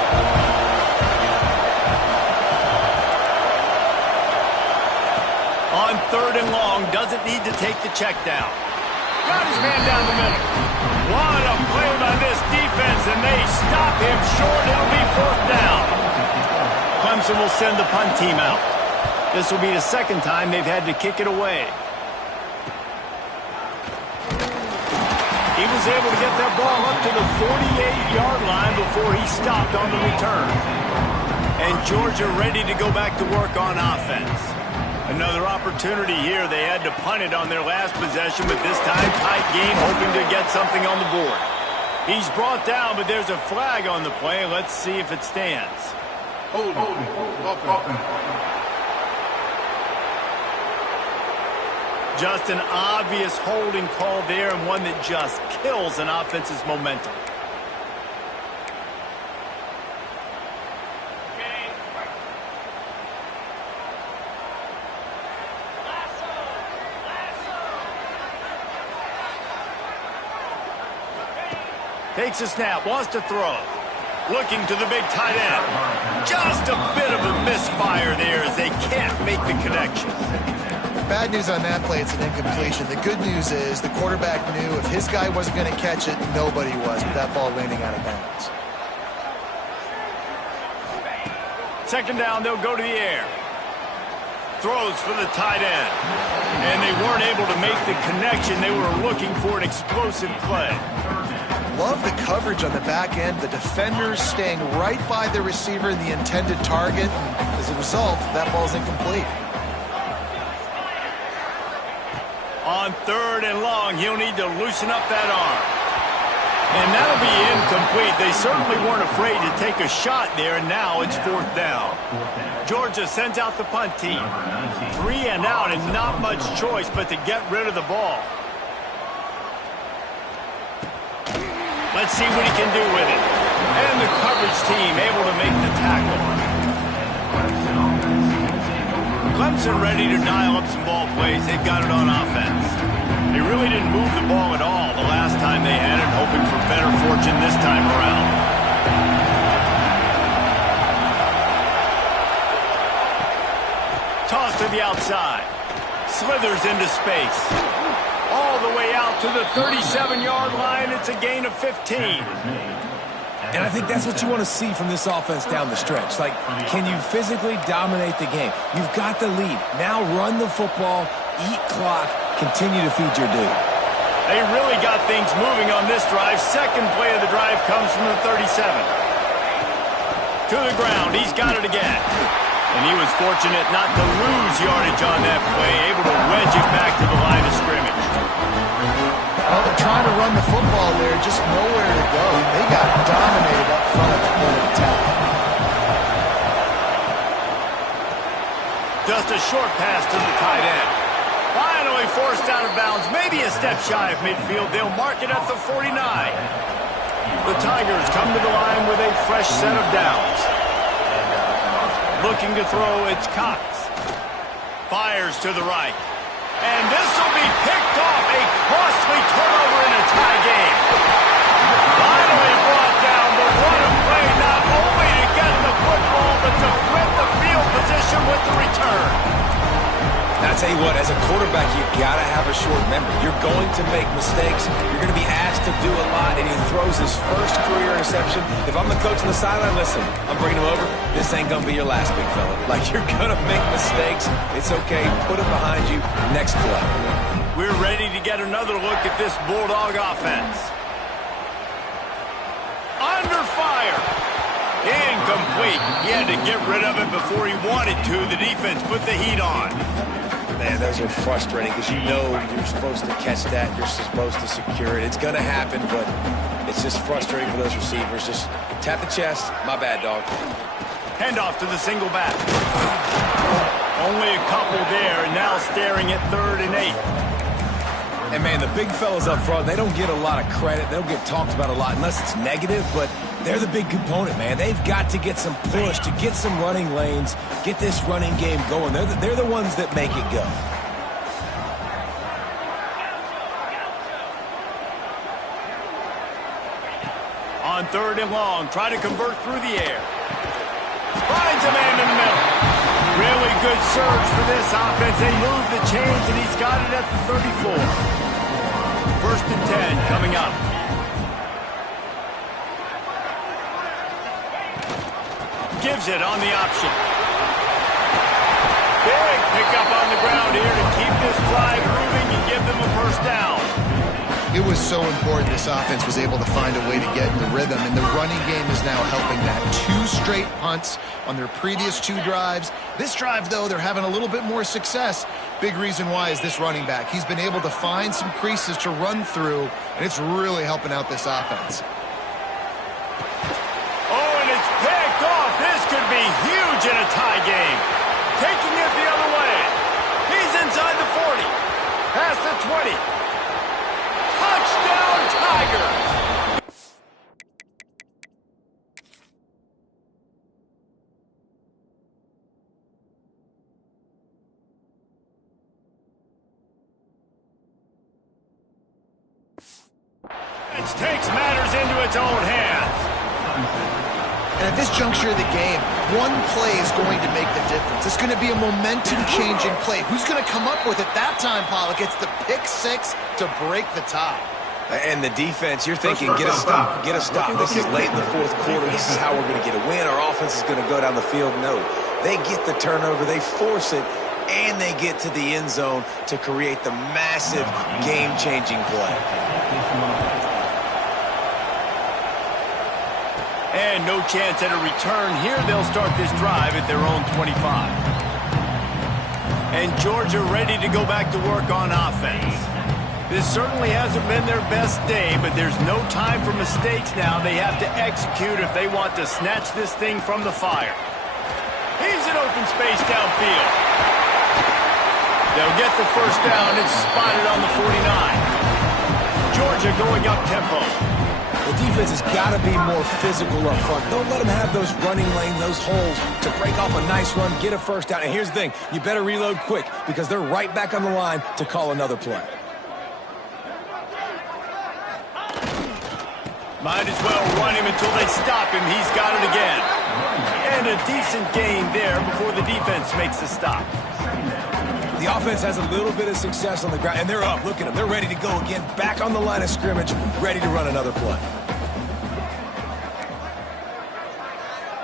On 3rd and long, doesn't need to take the check down. Got his man down the middle. What a play by this defense, and they stop him short. It'll be 4th down. Clemson will send the punt team out. This will be the 2nd time they've had to kick it away. He was able to get that ball up to the 48-yard line before he stopped on the return. And Georgia ready to go back to work on offense. Another opportunity here. They had to punt it on their last possession, but this time tight game, hoping to get something on the board. He's brought down, but there's a flag on the play. Let's see if it stands. Hold on. Just an obvious holding call there, and one that just kills an offense's momentum. Takes a snap, wants to throw. Looking to the big tight end. Just a bit of a misfire there as they can't make the connection. Bad news on that play, it's an incompletion. The good news is the quarterback knew if his guy wasn't going to catch it, nobody was, with that ball landing out of bounds. 2nd down, they'll go to the air. Throws for the tight end. And they weren't able to make the connection. They were looking for an explosive play. Love the coverage on the back end. The defenders staying right by the receiver and the intended target. And as a result, that ball's incomplete. On 3rd and long, he'll need to loosen up that arm. And that'll be incomplete. They certainly weren't afraid to take a shot there, and now it's 4th down. Georgia sends out the punt team. 3 and out, and not much choice but to get rid of the ball. Let's see what he can do with it. And the coverage team able to make the tackle. Clemson ready to dial up some ball plays. They've got it on offense. They really didn't move the ball at all the last time they had it, hoping for better fortune this time around. Toss to the outside. Slithers into space. All the way out to the 37-yard line. It's a gain of 15. And I think that's what you want to see from this offense down the stretch. Like, can you physically dominate the game? You've got the lead. Now run the football, eat clock, continue to feed your dude. They really got things moving on this drive. 2nd play of the drive comes from the 37. To the ground. He's got it again. And he was fortunate not to lose yardage on that play, able to wedge it back to the line of scrimmage. Well, they're trying to run the football there, just nowhere to go. They got dominated up front at the point of attack. Just a short pass to the tight end. Finally forced out of bounds, maybe a step shy of midfield. They'll mark it at the 49. The Tigers come to the line with a fresh set of downs. Looking to throw, it's Cox. Fires to the right. And this will be picked off. A costly turnover in a tie game. Finally brought down, but what a play, not only to get the football, but to flip the field position with the return. I tell you what, as a quarterback, you got to have a short memory. You're going to make mistakes. You're going to be asked to do a lot, and he throws his first career interception. If I'm the coach on the sideline, listen, I'm bringing him over. This ain't going to be your last, big fella. Like, you're going to make mistakes. It's okay. Put him behind you. Next play. We're ready to get another look at this Bulldog offense. Under fire. Incomplete. He had to get rid of it before he wanted to. The defense put the heat on. Man, those are frustrating because you know you're supposed to catch that. You're supposed to secure it. It's going to happen, but it's just frustrating for those receivers. Just tap the chest. My bad, dog. Handoff to the single back. Only a couple there, and now staring at 3rd and 8. And, man, the big fellas up front, they don't get a lot of credit. They don't get talked about a lot unless it's negative, but they're the big component, man. They've got to get some push, to get some running lanes, get this running game going. They're the ones that make it go. On 3rd and long, try to convert through the air. Finds a man in the middle. Really good surge for this offense. They move the chains, and he's got it at the 34. 1st and 10 coming up. Gives it on the option. Big pickup on the ground here to keep this drive moving and give them a 1st down. It was so important this offense was able to find a way to get in the rhythm, and the running game is now helping that. 2 straight punts on their previous 2 drives. This drive, though, they're having a little bit more success. Big reason why is this running back. He's been able to find some creases to run through, and it's really helping out this offense. Oh, and it's picked off. This could be huge in a tie game. Taking it the other way. He's inside the 40. Past the 20. Touchdown, Tigers! It takes matters into its own hands. And at this juncture of the game, one play is going to make the difference. It's going to be a momentum-changing play. Who's going to come up with it that time, Pollock? It's the pick 6 to break the tie. And the defense, you're thinking, get a stop, get a stop. This is late in the 4th quarter. This is how we're going to get a win. Our offense is going to go down the field. No, they get the turnover, they force it, and they get to the end zone to create the massive game-changing play. And no chance at a return here. They'll start this drive at their own 25. And Georgia ready to go back to work on offense. This certainly hasn't been their best day, but there's no time for mistakes now. They have to execute if they want to snatch this thing from the fire. He's in open space downfield. They'll get the 1st down. It's spotted on the 49. Georgia going up tempo. The defense has got to be more physical up front. Don't let them have those running lanes, those holes to break off a nice run, get a 1st down. And here's the thing, you better reload quick because they're right back on the line to call another play. Might as well run him until they stop him. He's got it again. And a decent gain there before the defense makes the stop. The offense has a little bit of success on the ground, and they're up. Look at them. They're ready to go again, back on the line of scrimmage, ready to run another play.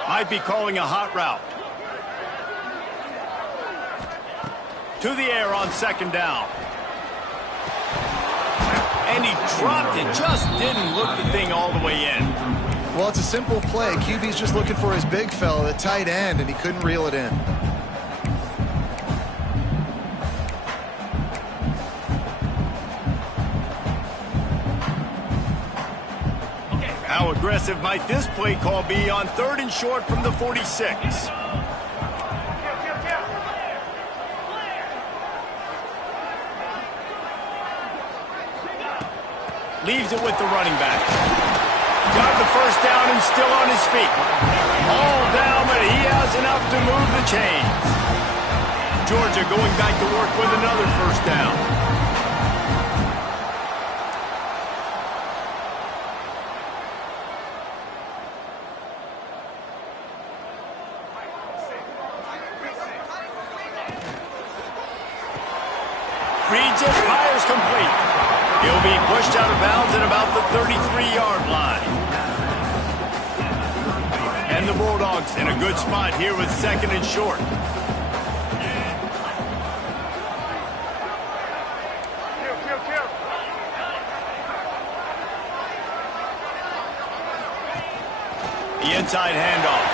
Might be calling a hot route. To the air on 2nd down. And he dropped it. Just didn't look the thing all the way in. Well, it's a simple play. QB's just looking for his big fella, the tight end, and he couldn't reel it in. How aggressive might this play call be on 3rd and short from the 46? Leaves it with the running back. Got the 1st down and still on his feet. All down, but he has enough to move the chains. Georgia going back to work with another 1st down. Reads it, fires complete. He'll be pushed out of bounds at about the 33-yard line. And the Bulldogs in a good spot here with 2nd and short. The inside handoff.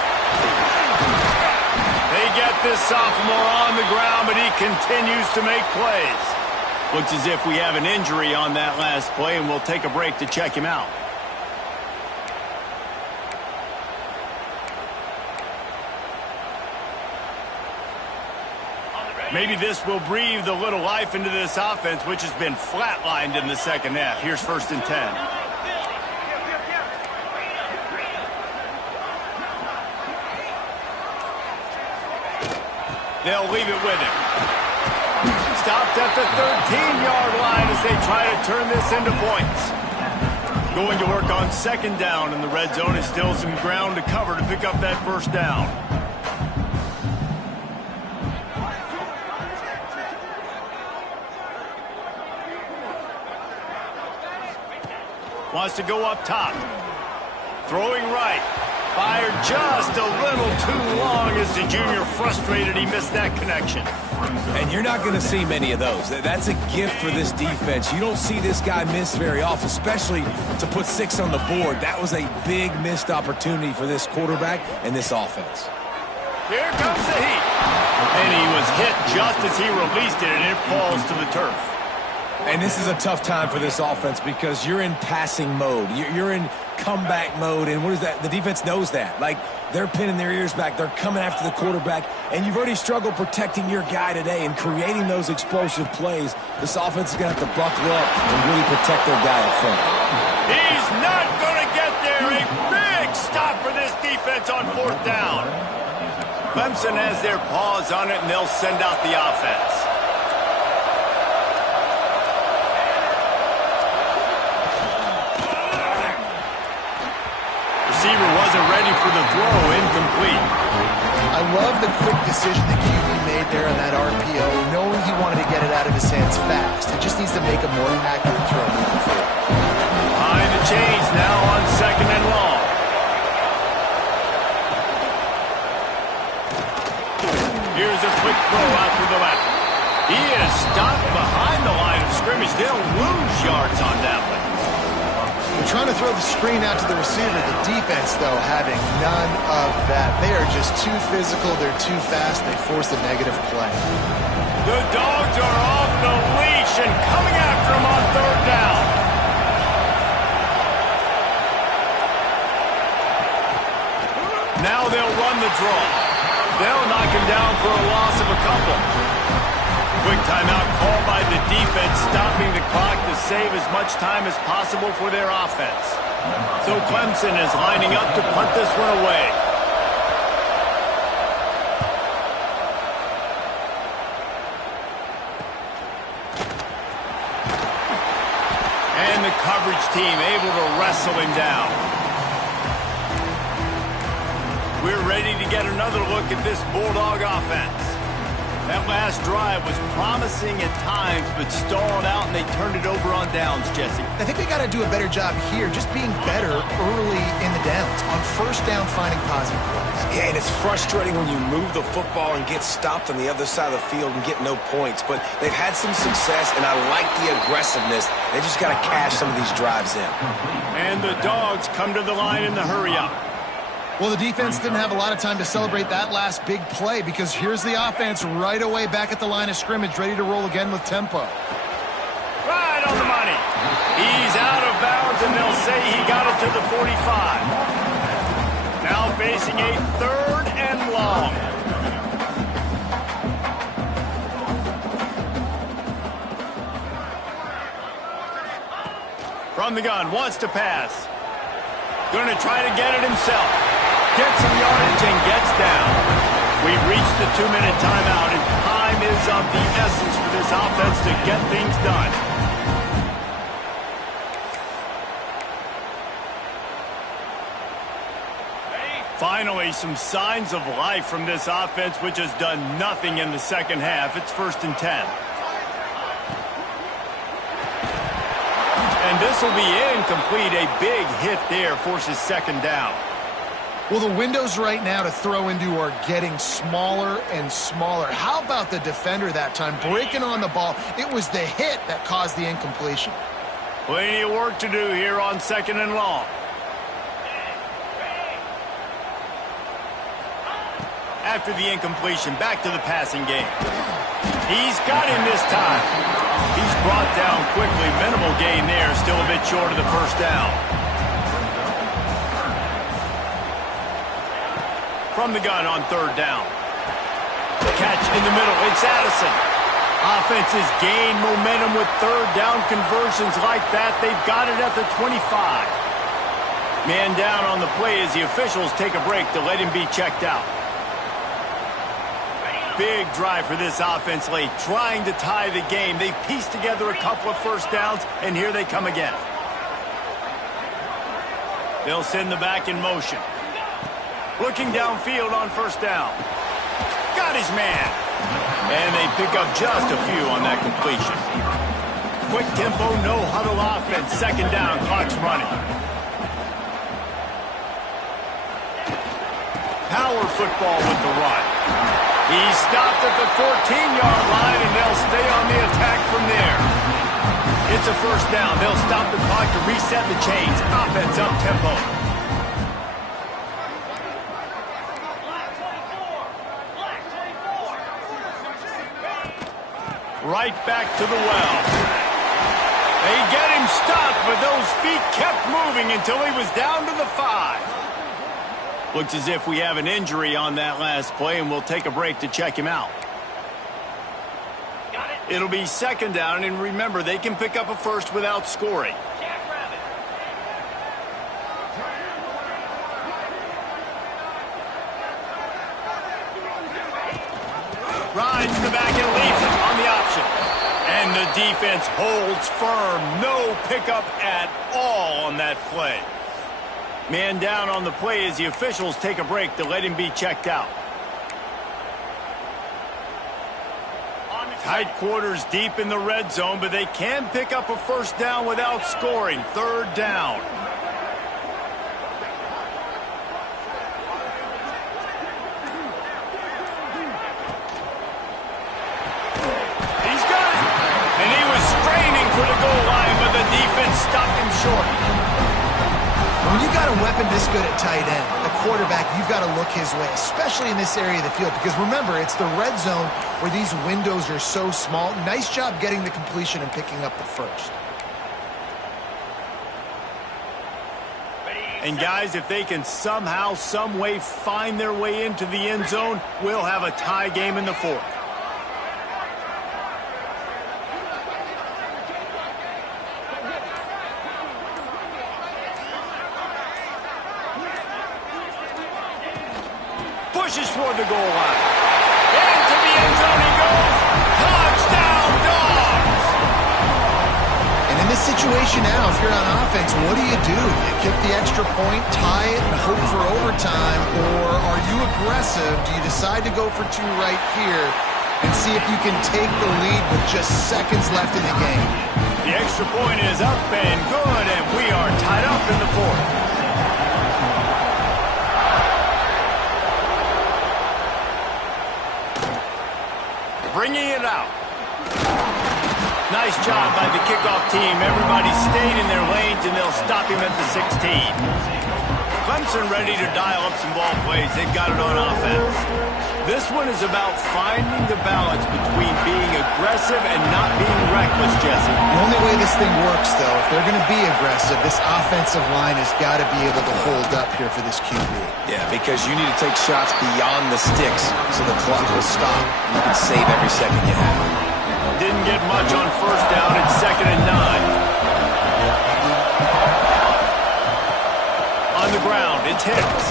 They They get this sophomore on the ground, but he continues to make plays. Looks as if we have an injury on that last play, and we'll take a break to check him out. Maybe this will breathe a little life into this offense, which has been flatlined in the second half. Here's 1st and 10. They'll leave it with him. Stopped at the 13-yard line as they try to turn this into points. Going to work on 2nd down, and the red zone is still some ground to cover to pick up that 1st down. Wants to go up top. Throwing right. Fired just a little too long as the junior frustrated he missed that connection. And you're not going to see many of those. That's a gift for this defense. You don't see this guy miss very often, especially to put 6 on the board. That was a big missed opportunity for this quarterback and this offense. Here comes the heat. And he was hit just as he released it, and it falls to the turf. And this is a tough time for this offense because you're in passing mode. You're in comeback mode, and what is that? The defense knows that. Like, they're pinning their ears back. They're coming after the quarterback, and you've already struggled protecting your guy today and creating those explosive plays. This offense is going to have to buckle up and really protect their guy up front. He's not going to get there. A big stop for this defense on 4th down. Clemson has their paws on it, and they'll send out the offense. Receiver wasn't ready for the throw, incomplete. I love the quick decision the QB made there on that RPO, knowing he wanted to get it out of his hands fast. He just needs to make a more accurate throw moving forward. Behind the chains now on 2nd and long. Here's a quick throw out to the left. He is stopped behind the line of scrimmage. They'll lose yards on that one. They're trying to throw the screen out to the receiver. The defense, though, having none of that. They are just too physical. They're too fast. They force a negative play. The Dogs are off the leash and coming after him on 3rd down. Now they'll run the draw. They'll knock him down for a loss of a couple. Quick timeout called by the defense, stopping the clock to save as much time as possible for their offense. So Clemson is lining up to punt this one away. And the coverage team able to wrestle him down. We're ready to get another look at this Bulldog offense. That last drive was promising at times, but stalled out, and they turned it over on downs, Jesse. I think they got to do a better job here, just being better early in the downs. On 1st down, finding positive plays. Yeah, and it's frustrating when you move the football and get stopped on the other side of the field and get no points. But they've had some success, and I like the aggressiveness. They just got to cash some of these drives in. And the Dogs come to the line in the hurry-up. Well, the defense didn't have a lot of time to celebrate that last big play because here's the offense right away back at the line of scrimmage, ready to roll again with tempo. Right on the money. He's out of bounds, and they'll say he got it to the 45. Now facing a 3rd and long. From the gun, wants to pass. Going to try to get it himself. Gets some yardage and gets down. We've reached the 2-minute timeout, and time is of the essence for this offense to get things done. Finally, some signs of life from this offense, which has done nothing in the second half. It's 1st and 10. And this will be incomplete. A big hit there forces 2nd down. Well, the windows right now to throw into are getting smaller and smaller. How about the defender that time breaking on the ball? It was the hit that caused the incompletion. Plenty of work to do here on 2nd and long. After the incompletion, back to the passing game. He's got him this time. He's brought down quickly. Minimal gain there. Still a bit short of the first down. From the gun on third down. Catch in the middle. It's Addison. Offenses gain momentum with third down conversions like that. They've got it at the 25. Man down on the play as the officials take a break to let him be checked out. Big drive for this offense late, trying to tie the game. They pieced together a couple of first downs, and here they come again. They'll send the back in motion. Looking downfield on first down. Got his man. And they pick up just a few on that completion. Quick tempo, no huddle offense. Second down, clock's running. Power football with the run. He's stopped at the 14-yard line, and they'll stay on the attack from there. It's a first down. They'll stop the clock to reset the chains. Offense up tempo. Right back to the well. They get him stopped, but those feet kept moving until he was down to the 5. Looks as if we have an injury on that last play, and we'll take a break to check him out. It'll be second down, and remember, they can pick up a first without scoring. Rides the back and leaves it on the option. And the defense holds firm. No pickup at all on that play. Man down on the play as the officials take a break to let him be checked out. Tight quarters deep in the red zone, but they can pick up a first down without scoring. Third down. He's got it. And he was straining for the goal line, but the defense stopped him short. When you got a weapon this good at tight end, a quarterback, you've got to look his way, especially in this area of the field. Because remember, it's the red zone where these windows are so small. Nice job getting the completion and picking up the first. And guys, if they can somehow, some way find their way into the end zone, we'll have a tie game in the fourth. Pushes toward the goal line. Into the end zone he goes. Touchdown, Dogs! And in this situation now, if you're on offense, what do? You kick the extra point, tie it, and hope for overtime? Or are you aggressive? Do you decide to go for two right here and see if you can take the lead with just seconds left in the game? The extra point is up and good, and we are tied up in the fourth. Bringing it out. Nice job by the kickoff team. Everybody stayed in their lanes, and they'll stop him at the 16. Clemson ready to dial up some ball plays. They've got it on offense. This one is about finding the balance between being aggressive and not being reckless, Jesse. The only way this thing works, though, if they're going to be aggressive, this offensive line has got to be able to hold up here for this QB. Yeah, because you need to take shots beyond the sticks so the clock will stop. You can save every second you have. Didn't get much on first down. It's 2nd and 9. On the ground, it's Hicks.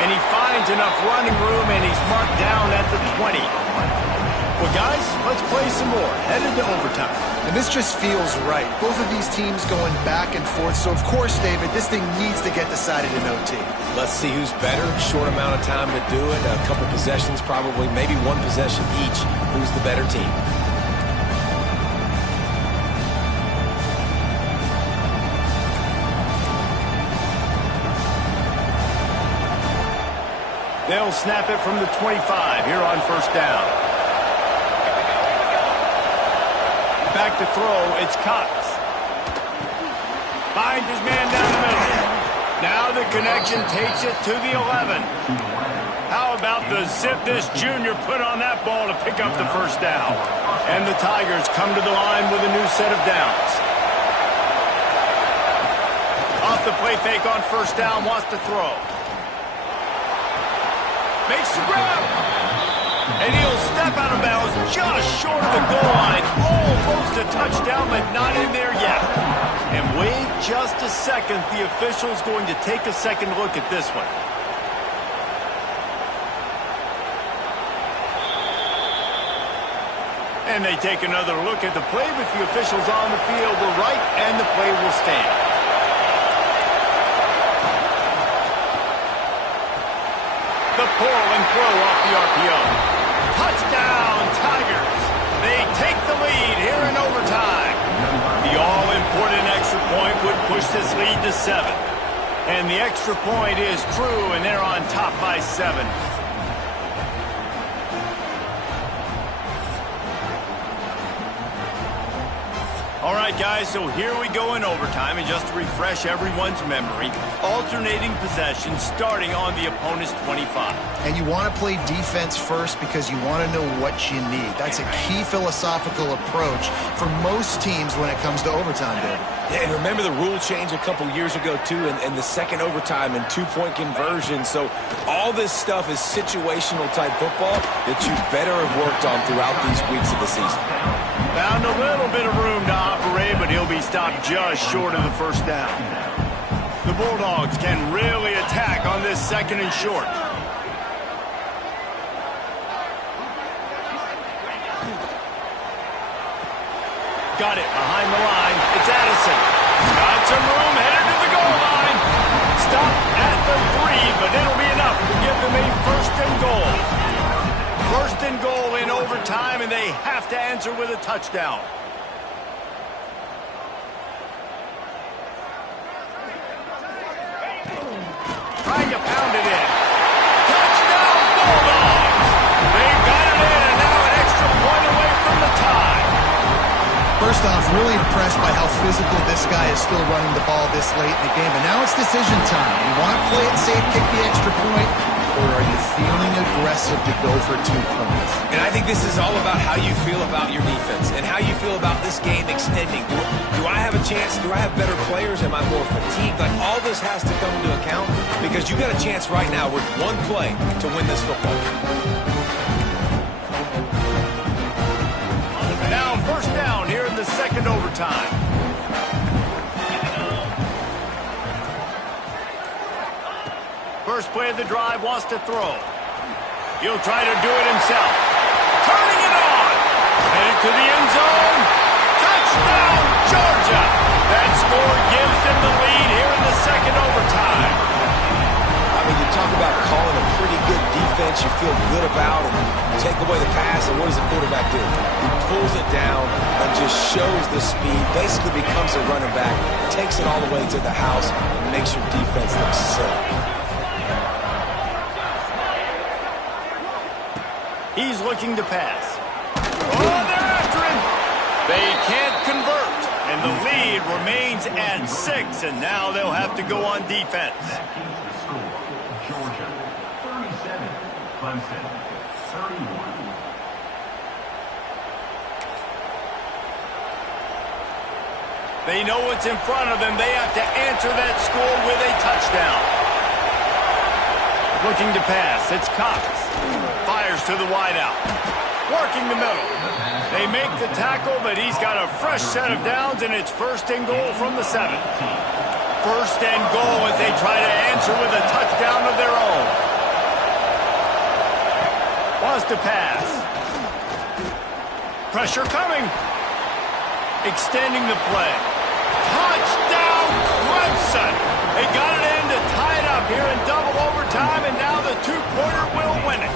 And he finds enough running room, and he's marked down at the 20. Well, guys, let's play some more. Headed to overtime. And this just feels right. Both of these teams going back and forth. So, of course, David, this thing needs to get decided in OT. Let's see who's better. Short amount of time to do it. A couple possessions, probably maybe one possession each. Who's the better team? They'll snap it from the 25 here on first down. Back to throw, it's Cox. Finds his man down the middle. Now the connection takes it to the 11. How about the zip this junior put on that ball to pick up the first down? And the Tigers come to the line with a new set of downs. Off the play fake on first down, wants to throw. Makes the grab. And he'll step out of bounds just short of the goal line. Almost a touchdown, but not in there yet. And wait just a second. The official's going to take a second look at this one. And they take another look at the play, but the officials on the field were right, and the play will stand. The pull and throw off the RPO. Touchdown, Tigers. They take the lead here in overtime. The all-important extra point would push this lead to 7. And the extra point is true, and they're on top by 7. All right, guys, so here we go in overtime, and just to refresh everyone's memory, alternating possession starting on the opponent's 25. And you want to play defense first because you want to know what you need. That's a key philosophical approach for most teams when it comes to overtime, David. Yeah, and remember the rule change a couple years ago, too, and the second overtime and two-point conversion. So all this stuff is situational-type football that you better have worked on throughout these weeks of the season. Found a little bit of room to operate, but he'll be stopped just short of the first down. The Bulldogs can really attack on this second and short. Got it behind the line. It's Addison. Got some room, headed to the goal line. Stop at the 3, but it'll be enough to give them a first and goal. First and goal in overtime, and they have to answer with a touchdown. Trying to pound it in. Touchdown, Bulldogs! They got it in, and now an extra point away from the tie. First off, really impressed by how physical this guy is still running the ball this late in the game. But now it's decision time. You want to play it safe, kick the extra point, or are you feeling aggressive to go for 2 points? And I think this is all about how you feel about your defense and how you feel about this game extending. Do I have a chance? Do I have better players? Am I more fatigued? Like, all this has to come into account because you got a chance right now with one play to win this football game. Now first down here in the second overtime. First play of the drive, wants to throw. He'll try to do it himself. Turning it on. Headed to the end zone. Touchdown, Georgia. That score gives them the lead here in the second overtime. I mean, you talk about calling a pretty good defense you feel good about, and take away the pass, and what does the quarterback do? He pulls it down and just shows the speed, basically becomes a running back, takes it all the way to the house, and makes your defense look silly. He's looking to pass. Oh, they're after him. They can't convert, and the lead remains at 6, and now they'll have to go on defense. Georgia, 37. Clemson, 31. They know what's in front of them. They have to answer that score with a touchdown. Looking to pass. It's Cox. Fires to the wideout. Working the middle. They make the tackle, but he's got a fresh set of downs, and it's first and goal from the 7. First and goal as they try to answer with a touchdown of their own. Wants to pass. Pressure coming. Extending the play. Touchdown, Clemson. They got it in to tie it up here in double overtime, and now the two-pointer will win it.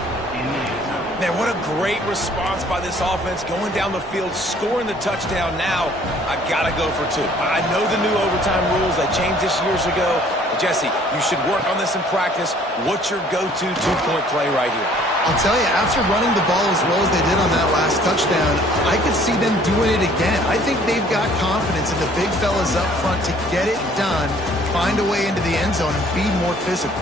Man, what a great response by this offense, going down the field, scoring the touchdown. Now, I got to go for 2. I know the new overtime rules. They changed this years ago. Jesse, you should work on this in practice. What's your go-to two-point play right here? I'll tell you, after running the ball as well as they did on that last touchdown, I could see them doing it again. I think they've got confidence in the big fellas up front to get it done, find a way into the end zone, and be more physical.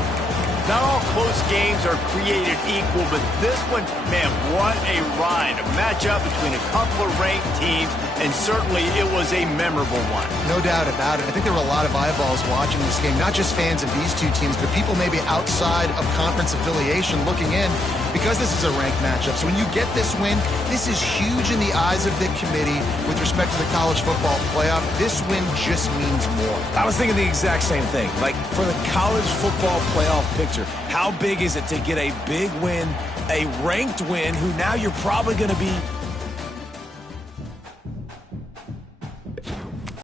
Not all close games are created equal, but this one, man, what a ride. A matchup between a couple of ranked teams, and certainly it was a memorable one. No doubt about it. I think there were a lot of eyeballs watching this game, not just fans of these two teams, but people maybe outside of conference affiliation looking in, because this is a ranked matchup. So when you get this win, this is huge in the eyes of the committee with respect to the college football playoff. This win just means more. I was thinking the exact same thing. Like, for the college football playoff picture, how big is it to get a big win, a ranked win, who now you're probably going to be